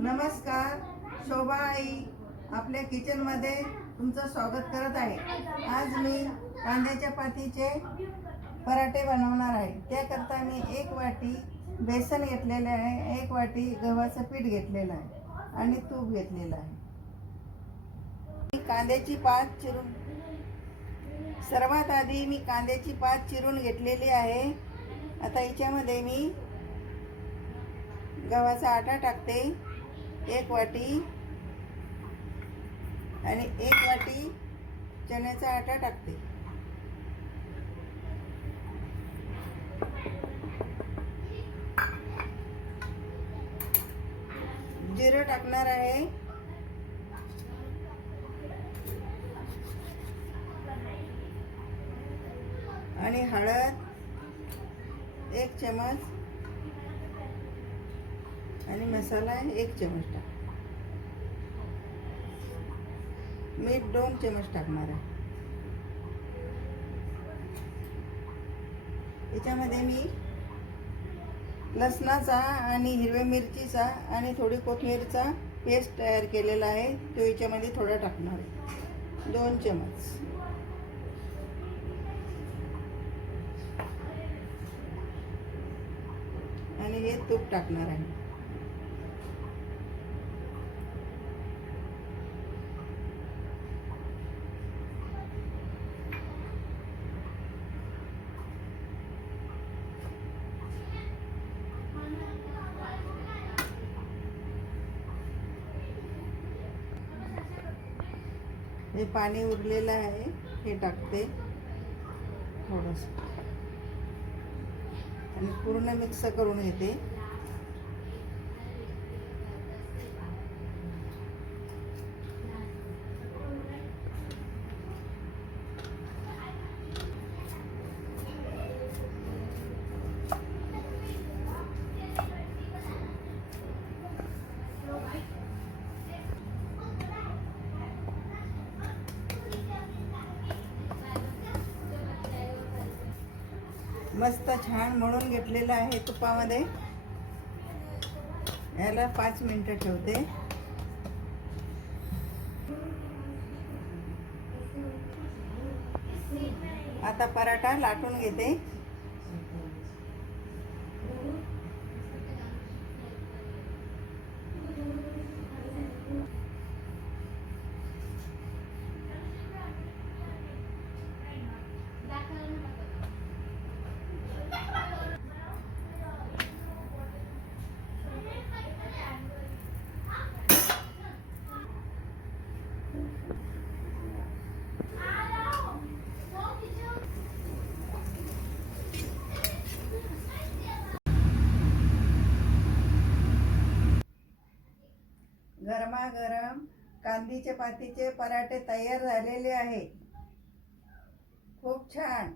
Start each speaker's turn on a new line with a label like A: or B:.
A: नमस्कार शोभा आई आपल्या किचनमध्ये तुमचं स्वागत करत आहे. आज मी कांद्याच्या पातीचे पराठे बनवणार आहे. त्याकरता मी एक वाटी बेसन घेतलेले आहे एक वाटी गव्हाचं पीठ घेतलेलं आहे आणि तूप घेतलेलं आहे. मी कांद्याची पात चिरून सर्वात आधी मी कांद्याची पात चिरून घेतलेली आहे. आता याच्यामध्ये मी गव्हाचा आटा टाकते. एक वाटी आणि एक वाटी चण्याचा आटा टाकते. जिरं टाकणार आहे. आणि हळद एक चमच. आणि मसाला एक चमच टाक. मीठ दोन चमच टाकणार आहे. याच्यामध्ये मी लसणाचा आणि हिरव्या मिरचीचा आणि थोडी कोथिंबीरचा पेस्ट तयार केलेला आहे. तो याच्यामध्ये थोडा टाकणार आहे. दोन चमच आणि हे तूप टाकणार आहे. हे पाणी उरलेलं आहे हे टाकते. थोडंसं. आणि पूर्ण मिक्स करून घेते. मस्त छान मळून घेतलेलं आहे तुपामध्ये. याला पाच मिनटं ठेवते. आता पराठा लाटून घेते. गरमागरम कांदी चपातीचे पराठे तयार झालेले आहे खूप छान.